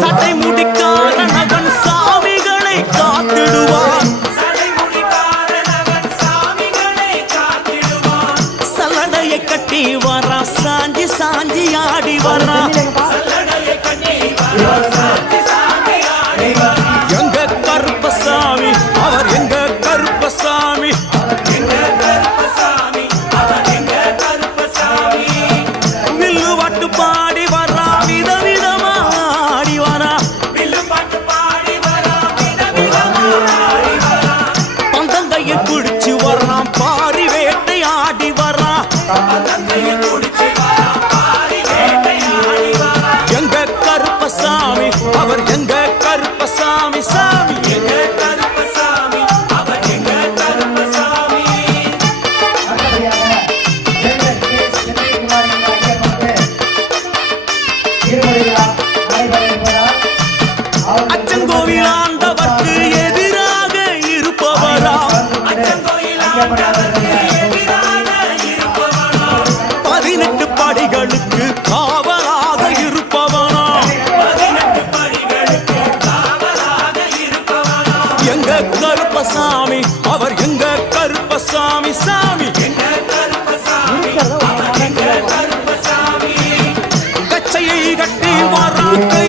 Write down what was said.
சட்டை முடிக்காரனவன் சாமிகளை காத்திடுவான். சல்லடையை கட்டி வரா சாஞ்சி சாஞ்சி ஆடி வரா. எங்க கருப்பசாமி அவர் எங்க கருப்பசாமி. வில்லு பாட்டு பாடி வரா விதவிதமா ஆடி வரா. பந்தங்கையை குடிச்சு வர்றான் பாரி வேட்டை ஆடி வரா. எங்க கருப்பசாமி அவர் எங்க கருப்பசாமி சாமி. அச்சங்கோவில் ஆண்டவர்க்கு எதிராக இருப்பவரா. 18 படிகளுக்கு காவலாக இருப்பவனா. எங்க கருப்பசாமி